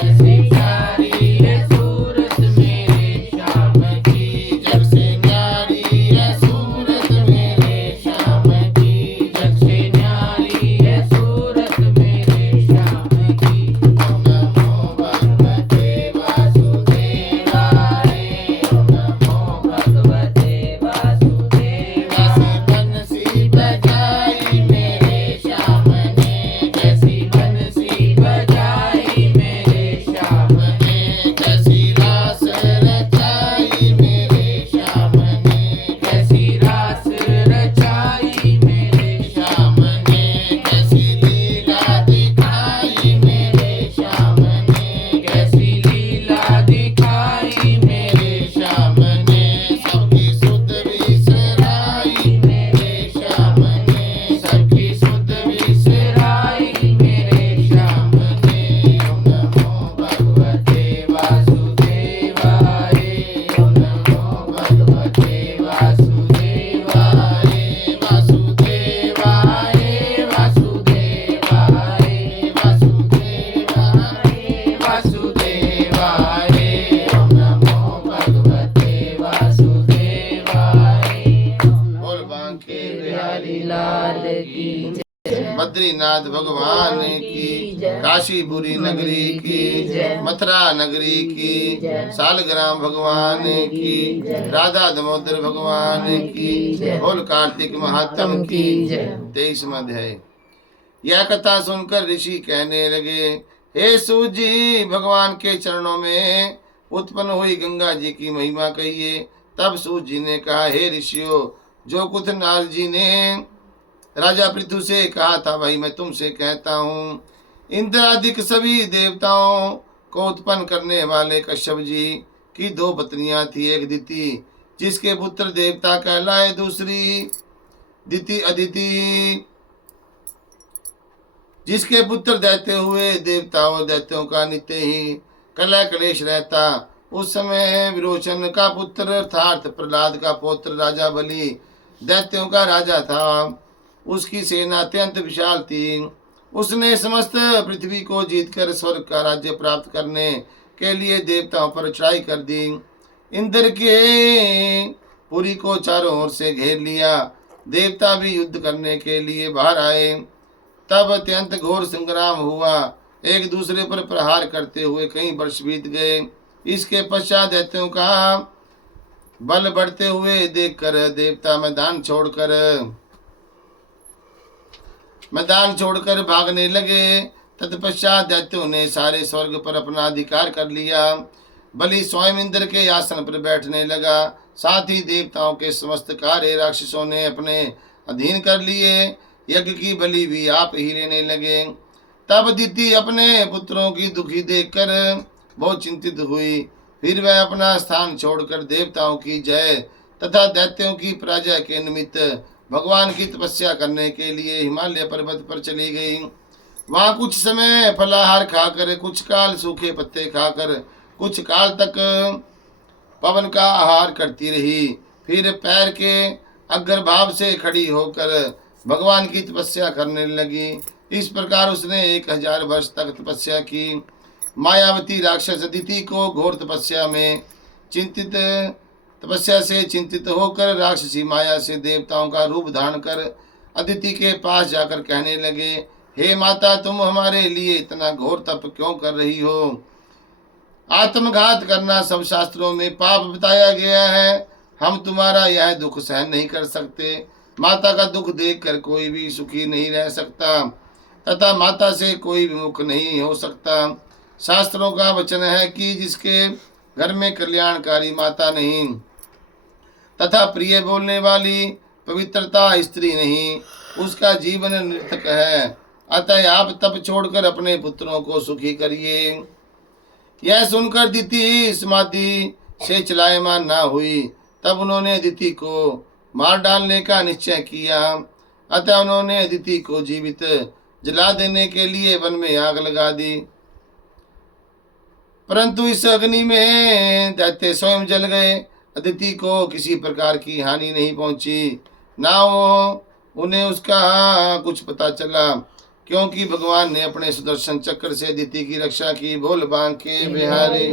कैसी प्यारी है सूरत मेरे श्याम की, जग से न्यारी है सूरत मेरे श्याम की, जग से न्यारी है सूरत मेरे श्याम की। ओम नमो भगवते वासुदेवाय, ओम नमो भगवते वासुदेवाय। बंसी बजाई मेरे श्याम ने, कैसी बंसी बजाई मेरे श्याम ने, कैसी रास रचाई मेरे श्याम ने, कैसी रास रचाई मेरे श्याम ने, कैसी लीला दिखाई मेरे श्याम ने, कैसी लीला दिखाई मेरे श्याम ने। सबकी सुध विसराई मेरे श्याम ने, सबकी सुध विसराई मेरे श्याम ने। ओम नमो भगवते वासुदेवाय, ओम नमो भगवते वासुदेवाय, वासुदेवाय वासुदेवाय, वासुदेवाय वासुदेवाय। ओम नमो भगवते वासुदेवाय। बोल बांके बिहारी लाल की, बद्रीनाथ भगवान की, काशीपुरी नगरी की, मथुरा नगरी की, सालग्राम भगवान की, राधा दामोदर भगवान की, बोल कार्तिक महात्म की। 23वां अध्याय। यह कथा सुनकर ऋषि कहने लगे, हे सूत जी, भगवान के चरणों में उत्पन्न हुई गंगा जी की महिमा कहिए। तब सूत जी ने कहा, हे ऋषियों, जो कुछ नारद जी ने राजा पृथु से कहा था भाई मैं तुमसे कहता हूँ। इंद्र आदि सभी देवताओं को उत्पन्न करने वाले कश्यप जी की 2 पत्नियां थी, एक दिति जिसके पुत्र देवता कहलाए, दूसरी दिति अदिति जिसके पुत्र दैत्य हुए। देवताओं और दैत्यों का नित्य ही कलह क्लेश रहता। उस समय विरोचन का पुत्र अर्थात प्रहलाद का पुत्र राजा बलि दैत्यों का राजा था। उसकी सेना अत्यंत विशाल थी। उसने समस्त पृथ्वी को जीतकर स्वर्ग का राज्य प्राप्त करने के लिए देवताओं पर चढ़ाई कर दी। इंद्र के पुरी को चारों ओर से घेर लिया। देवता भी युद्ध करने के लिए बाहर आए। तब अत्यंत घोर संग्राम हुआ। एक दूसरे पर प्रहार करते हुए कई वर्ष बीत गए। इसके पश्चात दैत्यों का बल बढ़ते हुए देखकर देवता मैदान छोड़कर भागने लगे। तत्पश्चात दैत्यों ने सारे स्वर्ग पर अपना अधिकार कर लिया। बलि स्वयं इंद्र के आसन पर बैठने लगा। साथ ही देवताओं के समस्त कार्य राक्षसों ने अपने अधीन कर लिए। यज्ञ की बलि भी आप ही लेने लगे। तब दिति अपने पुत्रों की दुखी देखकर बहुत चिंतित हुई। फिर वह अपना स्थान छोड़कर देवताओं की जय तथा दैत्यों की पराजय के निमित्त भगवान की तपस्या करने के लिए हिमालय पर्वत पर चली गई। वहां कुछ समय फलाहार खाकर, कुछ काल सूखे पत्ते खाकर, कुछ काल तक पवन का आहार करती रही। फिर पैर के अग्रभाग से खड़ी होकर भगवान की तपस्या करने लगी। इस प्रकार उसने 1000 वर्ष तक तपस्या की। मायावती राक्षस अदिति को घोर तपस्या से चिंतित होकर राक्षसी माया से देवताओं का रूप धारण कर अदिति के पास जाकर कहने लगे, हे माता, तुम हमारे लिए इतना घोर तप क्यों कर रही हो? आत्मघात करना सब शास्त्रों में पाप बताया गया है। हम तुम्हारा यह दुख सहन नहीं कर सकते। माता का दुख देखकर कोई भी सुखी नहीं रह सकता तथा माता से कोई विमुख नहीं हो सकता। शास्त्रों का वचन है कि जिसके घर में कल्याणकारी माता नहीं तथा प्रिय बोलने वाली पवित्रता स्त्री नहीं, उसका जीवन निरर्थक है। अतः आप तप छोड़कर अपने पुत्रों को सुखी करिए। यह सुनकर दिति समाधि से चलायमान ना हुई। तब उन्होंने दिति को मार डालने का निश्चय किया। अतः उन्होंने अदिति को जीवित जला देने के लिए वन में आग लगा दी। परंतु इस अग्नि में दैत्य स्वयं जल गए। अदिति को किसी प्रकार की हानि नहीं पहुंची, ना उन्हें उसका कुछ पता चला, क्योंकि भगवान ने अपने सुदर्शन चक्र से अदिति की रक्षा की। बोल बांके बिहारी